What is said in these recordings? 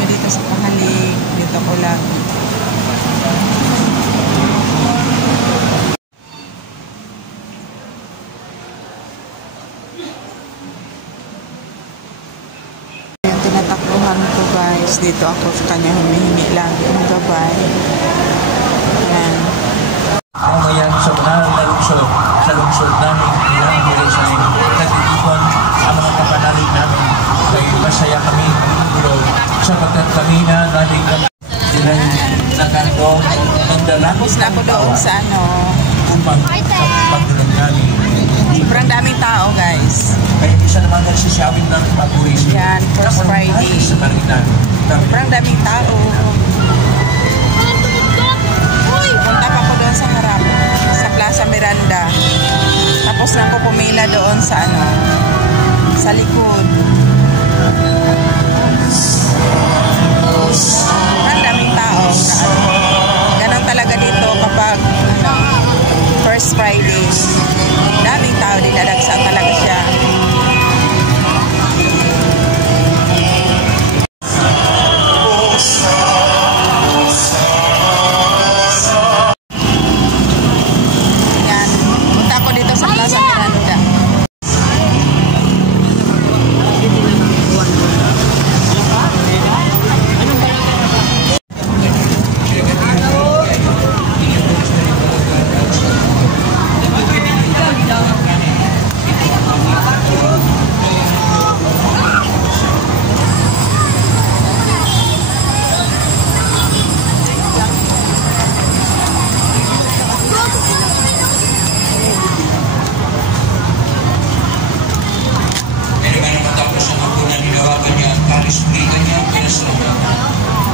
kami dito sa Pahalik. Dito ko lang. Yung tinatakbuhan ko guys. Dito ako sa kanya humihingi lagi ng gabay. Yan. Ngayon sa mahal na lungsod, sa lungsod namin, ilang Diraysay, nagtitipon ang mga kapanalig namin. Kaya masaya kami, pero sapagkat kami na naling silang nakandong magdala. Tapos na ako doon sa upang pagdulong namin. Sobrang daming tao guys. Kaya isa naman nagsisabing ng paboris. Yan, First Friday. Sobrang daming tao. Punta pa ko doon sa harap, sa Plaza Miranda. Tapos na ako pumila doon sa sa likod. Ang daming tao na ganon talaga dito kapag First Friday. Daming tao, dinadagsa talaga siya.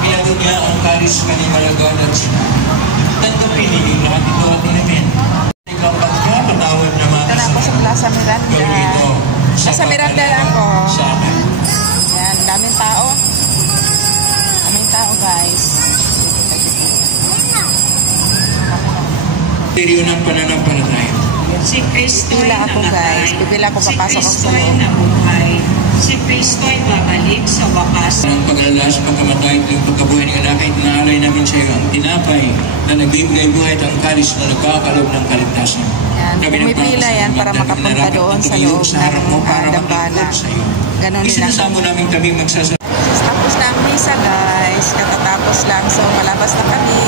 Pinagod niya ang karis kanyang malagaan at sila. Tanggapin ninyo lahat ito at inamin. Ikaw pagkapatawad na mga kasama. Ako sa Plaza Miranda. Plaza Miranda lang ako. Yan, daming tao. Daming tao guys. Seryo ng pananampalataya. Si Kristo Pila ako guys. Pipila ko papasok ako sa loob. Si Kristo ay babalik sa wakas. Ang pag-alala sa pagkamatay at yung pagkabuhay ng anak ay tinaalay namin sa iyo ang tinapay na nagbibigay buhay at ang kalis na nagkakalob ng kaligtasan. Yan, pumipila yan para makapunta doon sa loob ng dambana. Ganon din ang namin kami magsasalamat. Tapos na ang misa guys. Katatapos lang. So malabas na kami.